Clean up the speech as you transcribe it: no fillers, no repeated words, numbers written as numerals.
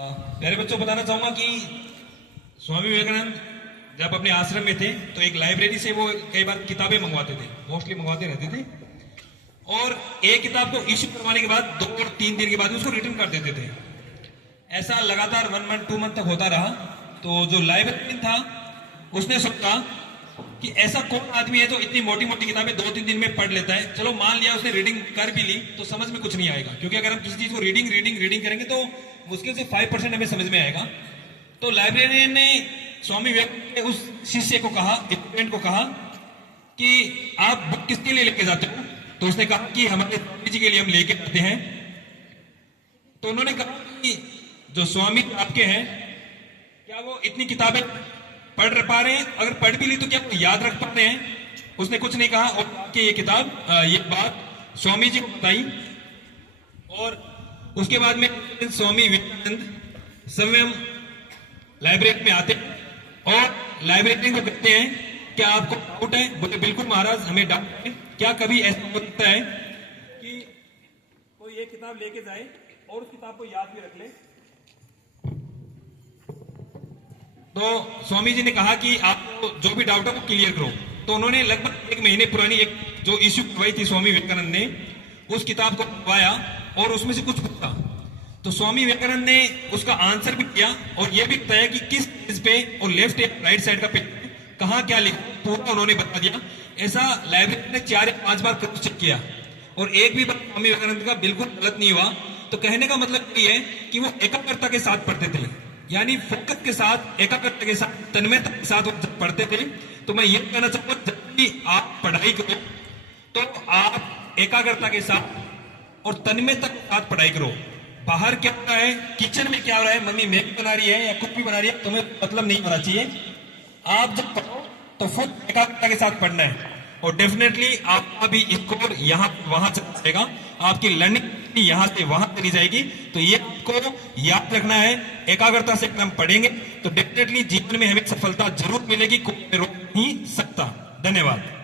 प्यारे बच्चों, बताना चाहूंगा कि स्वामी विवेकानंद जब अपने आश्रम में थे तो एक लाइब्रेरी से वो कई बार किताबें मंगवाते थे, मोस्टली मंगवाते रहते थे। और एक किताब को इश्यू करवाने के बाद 2 और 3 दिन के बाद उसको रिटर्न कर देते थे। ऐसा लगातार 1 मंथ 2 मंथ तक होता रहा। तो जो लाइब्रेरियन था उसने सोचा कि ऐसा कौन आदमी है जो इतनी मोटी मोटी किताबें 2-3 दिन में पढ़ लेता है। चलो मान लिया उसने रीडिंग कर भी ली तो समझ में कुछ नहीं आएगा, क्योंकि अगर हम किसी चीज को रीडिंग रीडिंग रीडिंग करेंगे तो मुश्किल से 5% हमें समझ में आएगा। तो लाइब्रेरियन ने स्वामी विवेकानंद के उस शिष्य को कहा, स्टूडेंट को कहा कि आप बुक किसके लिए लेके जाते हो? तो उसने कहा कि हमारे स्वामी जी के लिए हम लेके जाते हैं। तो उन्होंने कहा कि जो स्वामी आपके हैं क्या वो इतनी किताबें पढ़ पा रहे हैं? अगर पढ़ भी ली तो क्या वो याद रख पाते हैं? उसने कुछ नहीं कहा और कि ये किताब ये बात स्वामी जी को बताई। और उसके बाद में स्वामी विवेकानंद स्वयं लाइब्रेरी में आते और लाइब्रेरियन को कहते हैं क्या आपको डाउट है? बोले बिल्कुल महाराज, हमें डाउट है। क्या कभी ऐसा हो सकता है कि कोई एक किताब लेके जाए और उस किताब को याद भी रख ले? तो स्वामी जी ने कहा कि आपको जो भी डाउट है वो क्लियर करो। तो उन्होंने लगभग 1 महीने पुरानी एक जो इश्यू करवाई थी स्वामी विवेकानंद ने, उस किताब को पढ़वाया और उसमें से कुछ पूछा। तो स्वामी विवेकानंद ने उसका आंसर भी किया और यह भी बताया कि किस पेज पे और लेफ्ट या राइट साइड का पेज कहाँ क्या लिखा, पूरा उन्होंने बता दिया। ऐसा लाइब्रेरी ने 4 या 5 बार क्रॉस चेक किया और एक भी बार स्वामी विवेकानंद का बिल्कुल गलत नहीं हुआ। तो कहने का मतलब ये है कि वो एकाग्रता के साथ पढ़ते थे, यानी फोकस के साथ, एकाग्रता के साथ, तन्मयता के साथ वो जब पढ़ते थे। तो मैं ये कहना चाहूंगा जब भी आप पढ़ाई करो तो आप एकाग्रता के साथ और तन्मयता के साथ पढ़ाई करो। बाहर क्या हो रहा है, किचन में क्या हो रहा है, मम्मी मैगी बना रही है या कुछ भी बना रही है, तुम्हें मतलब नहीं होना चाहिए। आप जब पढ़ो तो फुल एकाग्रता के साथ पढ़ना है और डेफिनेटली आपका भी स्कोर यहाँ वहां चला जाएगा, आपकी लर्निंग यहाँ से वहां चली जाएगी। तो ये आपको याद रखना है, एकाग्रता से अगर हम पढ़ेंगे तो डेफिनेटली जीवन में हमें सफलता जरूर मिलेगी, कोई रोक नहीं सकता। धन्यवाद।